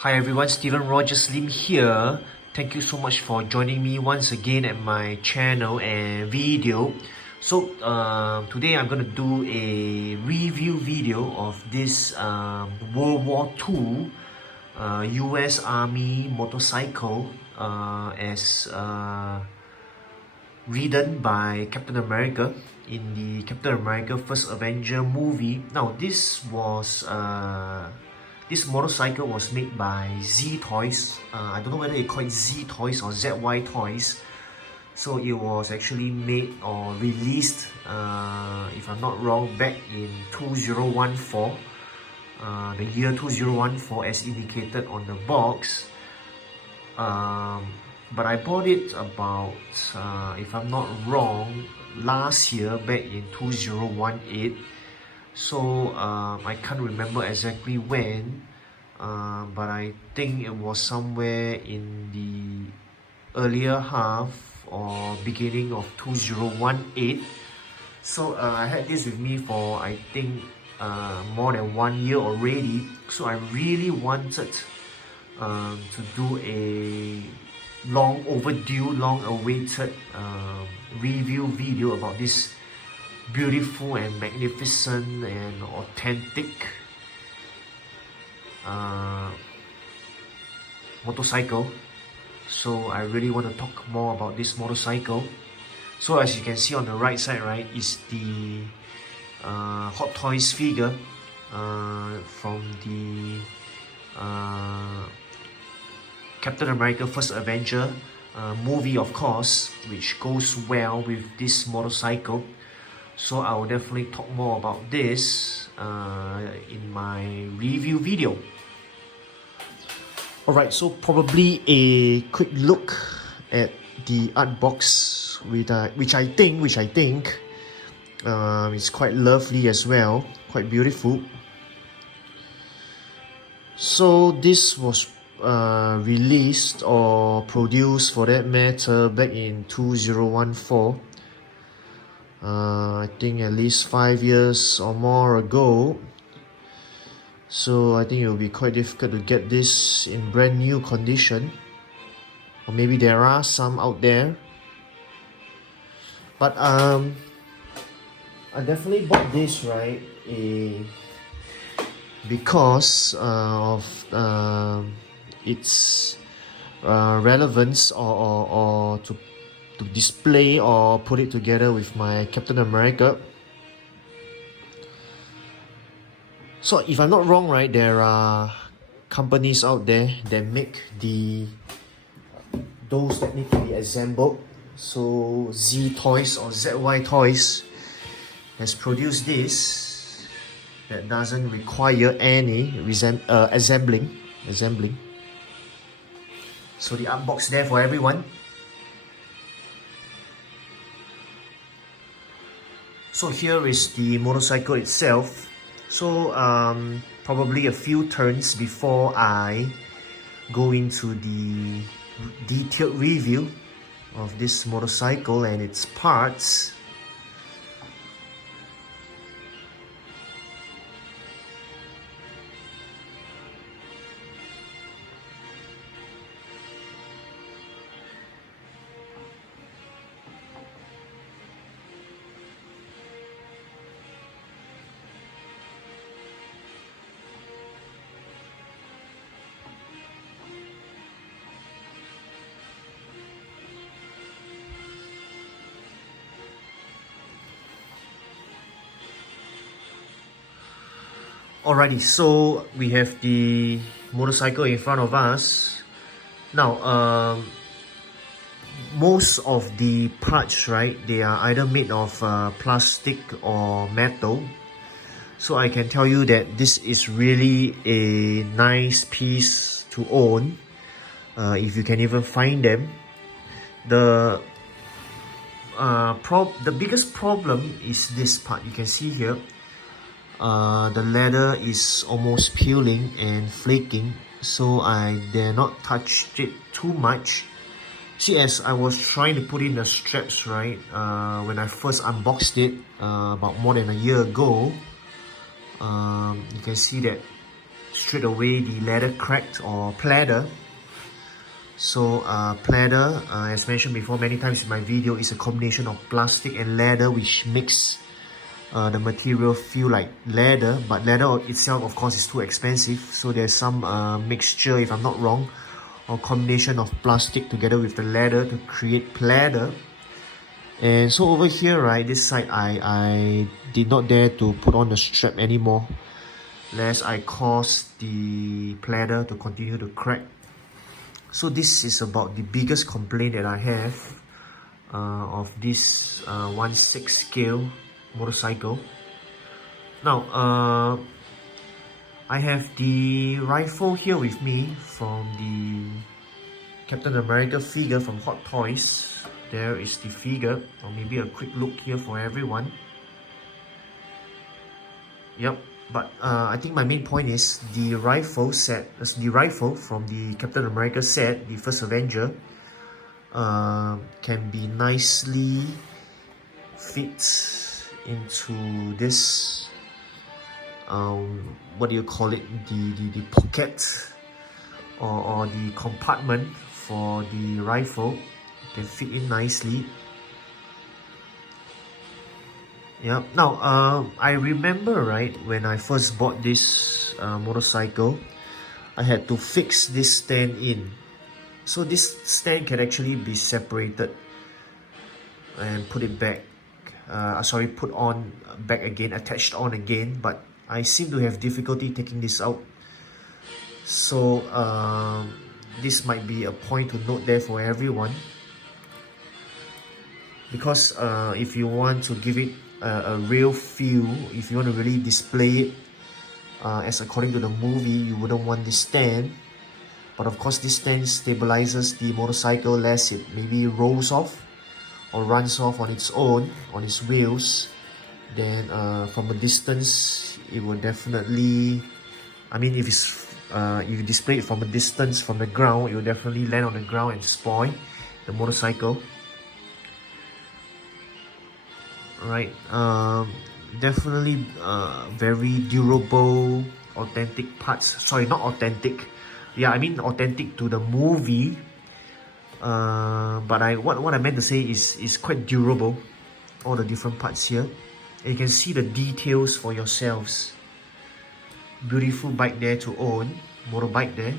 Hi everyone, Steven Rogers Lim here. Thank you so much for joining me once again at my channel and video. So today I'm going to do a review video of this World War II US Army motorcycle as ridden by Captain America in the Captain America First Avenger movie. Now this motorcycle was made by ZYTOYS. I don't know whether they call it ZYTOYS or ZYTOYS. So it was actually made or released, if I'm not wrong, back in 2014. The year 2014 as indicated on the box. But I bought it about, if I'm not wrong, last year back in 2018. So I can't remember exactly when, but I think it was somewhere in the earlier half or beginning of 2018. So I had this with me for I think more than 1 year already. So I really wanted to do a long overdue, long awaited review video about this beautiful and magnificent and authentic motorcycle. So I really want to talk more about this motorcycle. So as you can see on the right side, right, is the Hot Toys figure from the Captain America First Avenger movie, of course, which goes well with this motorcycle. So I will definitely talk more about this in my review video. Alright, so probably a quick look at the art box with, which I think is quite lovely as well, quite beautiful. So this was released or produced, for that matter, back in 2014. I think at least 5 years or more ago. So I think it will be quite difficult to get this in brand new condition, or maybe there are some out there. But I definitely bought this, right, because of its relevance or to display or put it together with my Captain America. So if I'm not wrong, right, there are companies out there that make those that need to be assembled. So ZToys or ZYToys has produced this that doesn't require any assembling. So the art box there for everyone. So here is the motorcycle itself. So probably a few turns before I go into the detailed review of this motorcycle and its parts. Alrighty, so we have the motorcycle in front of us. Now, most of the parts, right, they are either made of plastic or metal. So I can tell you that this is really a nice piece to own, if you can even find them. The biggest problem is this part. You can see here. The leather is almost peeling and flaking, so I dare not touch it too much. See, as I was trying to put in the straps, right, when I first unboxed it about more than a year ago, you can see that straight away the leather cracked or platter. So platter, as mentioned before many times in my video, is a combination of plastic and leather which makes the material feel like leather, but leather itself of course is too expensive, so there's some mixture, if I'm not wrong, or combination of plastic together with the leather to create platter. And so over here, right, this side I did not dare to put on the strap anymore, lest I cause the platter to continue to crack. So this is about the biggest complaint that I have of this 1/6 scale motorcycle. Now, I have the rifle here with me from the Captain America figure from Hot Toys. There is the figure, or maybe a quick look here for everyone. Yep, but I think my main point is the rifle from the Captain America set, the first Avenger, can be nicely fit into this what do you call it, the pocket or the compartment for the rifle. It can fit in nicely. Yeah. Now, I remember, right, when I first bought this motorcycle, I had to fix this stand in. So this stand can actually be separated and put it back. Put on back again, attached on again. But I seem to have difficulty taking this out. So this might be a point to note there for everyone. Because if you want to give it a real feel, if you want to really display it as according to the movie, you wouldn't want this stand. But of course this stand stabilizes the motorcycle lest it maybe rolls off or runs off on its own, on its wheels. Then from a distance, it will definitely, I mean, if you display it from a distance from the ground, it will definitely land on the ground and spoil the motorcycle. Right, definitely very durable, authentic parts. Sorry, not authentic. Yeah, I mean authentic to the movie. But what I meant to say is quite durable. All the different parts here, and you can see the details for yourselves. Beautiful bike there to own, motorbike there.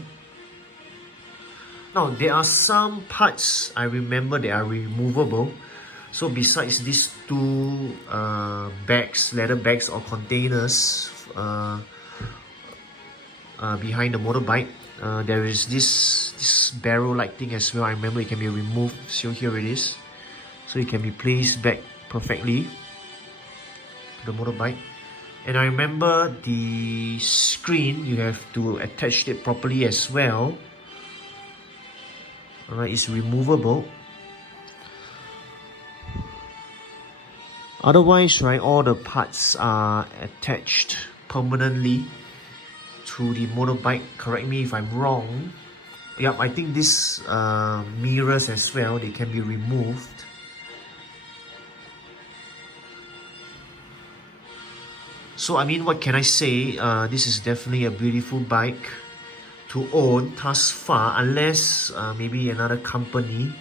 Now there are some parts I remember that are removable. So besides these two bags, leather bags or containers behind the motorbike, there is this barrel-like thing as well. I remember it can be removed. So here it is. So it can be placed back perfectly to the motorbike. And I remember the screen, you have to attach it properly as well. Alright, it's removable. Otherwise, right, all the parts are attached permanently to the motorbike. Correct me if I'm wrong. Yep, I think these mirrors as well, they can be removed. So I mean, what can I say? This is definitely a beautiful bike to own thus far, unless maybe another company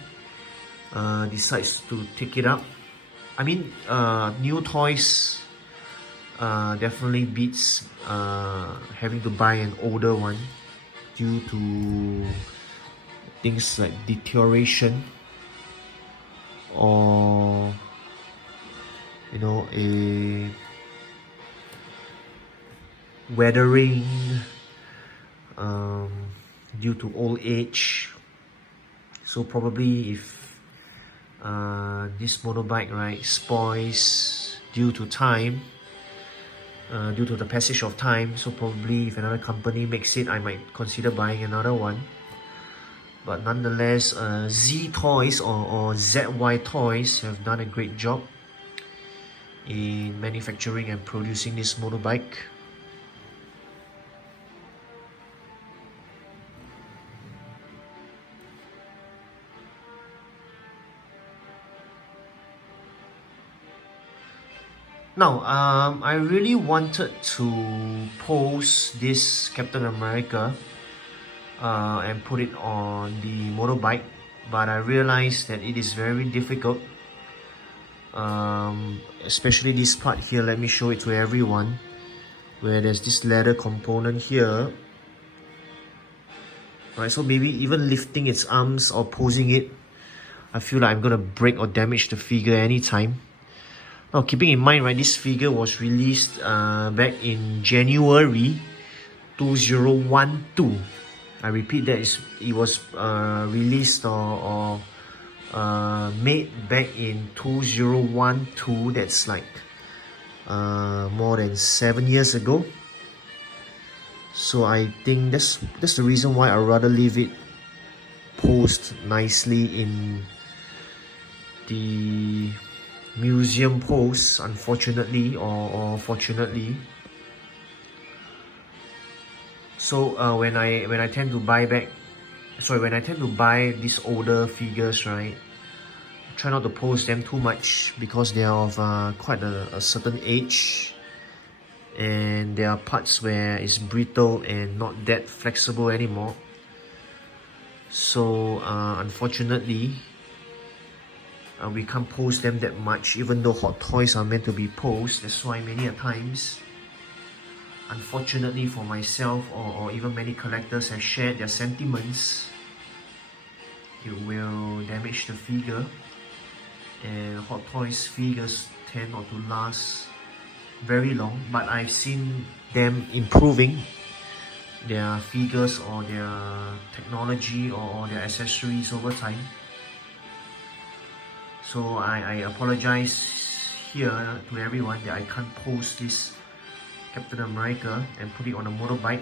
decides to take it up. I mean, new toys definitely beats having to buy an older one due to things like deterioration or, you know, a weathering due to old age. So probably if this motorbike, right, spoils due to time, due to the passage of time, so probably if another company makes it, I might consider buying another one. But nonetheless, ZYTOYS or ZYTOYS have done a great job in manufacturing and producing this motorbike. Now, I really wanted to post this Captain America and put it on the motorbike, but I realized that it is very difficult, especially this part here. Let me show it to everyone, where there's this leather component here. Right, so maybe even lifting its arms or posing it, I feel like I'm gonna break or damage the figure anytime. Now, keeping in mind, right, this figure was released back in January 2012. I repeat that, it was released or made back in 2012. That's like more than 7 years ago. So I think that's the reason why I'd rather leave it posed nicely in the museum pose, unfortunately or fortunately. So when I tend to buy these older figures, right, I try not to pose them too much because they are of quite a certain age, and there are parts where it's brittle and not that flexible anymore. So unfortunately, we can't pose them that much, even though Hot Toys are meant to be posed. That's why many a times, unfortunately for myself or even many collectors have shared their sentiments, it will damage the figure, and Hot Toys figures tend not to last very long. But I've seen them improving their figures or their technology or their accessories over time. So I apologize here to everyone that I can't post this Captain America and put it on a motorbike,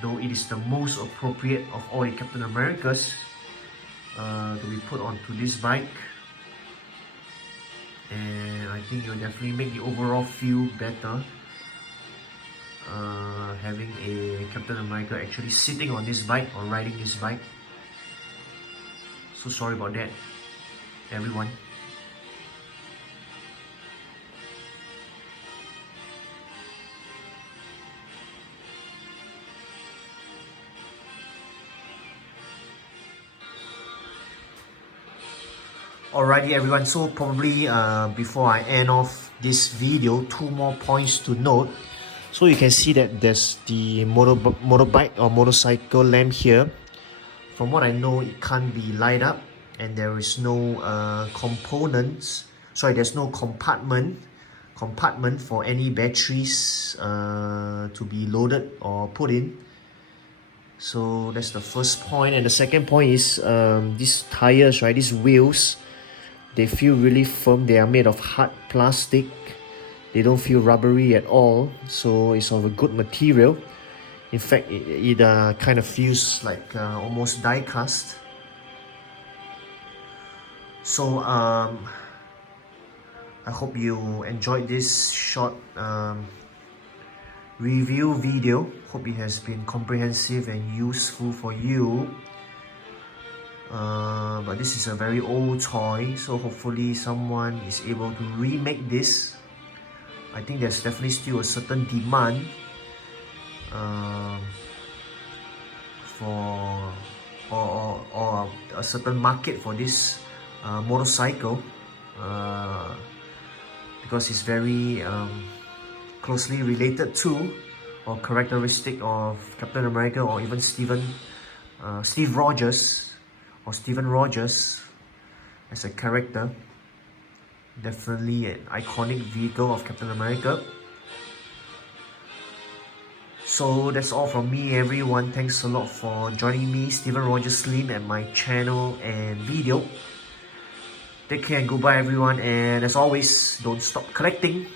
though it is the most appropriate of all the Captain Americas to be put onto this bike. And I think it will definitely make the overall feel better, having a Captain America actually sitting on this bike or riding this bike. So sorry about that, everyone. Alrighty everyone, so probably before I end off this video, two more points to note. So you can see that there's the motorbike or motorcycle lamp here. From what I know, it can't be light up, and there is no there's no compartment for any batteries to be loaded or put in. So that's the first point. And the second point is these tires, right, these wheels, they feel really firm. They are made of hard plastic. They don't feel rubbery at all, so it's of a good material. In fact, it kind of feels like almost die cast. So I hope you enjoyed this short review video. Hope it has been comprehensive and useful for you. But this is a very old toy, so hopefully someone is able to remake this. I think there's definitely still a certain demand for or a certain market for this motorcycle, because it's very closely related to or characteristic of Captain America, or even Steve Rogers or Steven Rogers as a character. Definitely an iconic vehicle of Captain America. So that's all from me, everyone. Thanks a lot for joining me, Steven Rogers Slim, at my channel and video. Take care and goodbye, everyone. And as always, don't stop collecting.